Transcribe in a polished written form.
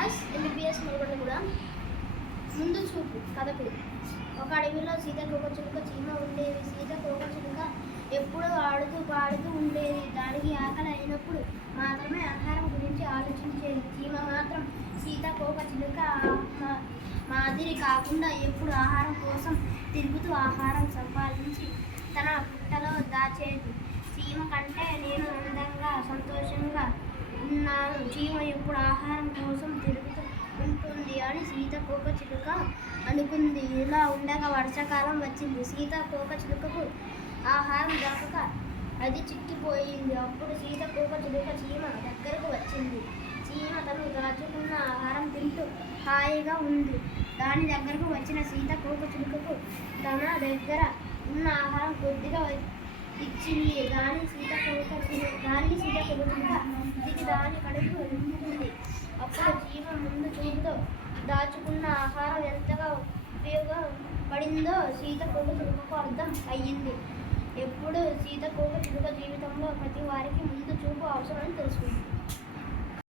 Class MBBS మొదలు కూడా ముందు చూపు కథకు. ఒక అడవిలో సీతాకోకచిలుక చీమ ఉండేది. సీతాకోకచిలుక ఎప్పుడు ఆడుతూ పాడుతూ ఉండేది. దానికి ఆకలి అయినప్పుడు మాత్రమే ఆహారం గురించి ఆలోచించేది. చీమ మాత్రం సీతాకోకచిలుక మాదిరి కాకుండా ఎప్పుడు ఆహారం కోసం తిరుగుతూ ఆహారం సంపాదించి తన పుట్టలో దాచేది. చీమ కంటే నేను అందంగా సంతోషంగా ఉన్నాను. చీమ ఎప్పుడు ఆహారం కోసం తిరుగుతూ ఉంటుంది అని సీతాకోకచిలుక అనుకుంది. ఇలా ఉండగా వర్షాకాలం వచ్చింది. సీతాకోకచిలుకకు ఆహారం దొరకక అది చిక్కిపోయింది. అప్పుడు సీతాకోకచిలుక చీమ దగ్గరకు వచ్చింది. చీమ తను దాచుకున్న ఆహారం తింటూ హాయిగా ఉంది. దాని దగ్గరకు వచ్చిన సీతాకోకచిలుకకు తన దగ్గర ఉన్న ఆహారం కొద్దిగా ఇచ్చింది. దాని సీతాకోకచిలుక దిగి దాని కడుపు నింపుకుంది. అప్పుడు చీమ ముందు చూపుతో దాచుకున్న ఆహారం ఎంతగా ఉపయోగపడిందో సీతాకోకచిలుకకు అర్థం అయ్యింది. ఎప్పుడు సీతాకోకచిలుక జీవితంలో ప్రతి వారికి ముందు చూపు అవసరమని తెలుసుకుంది.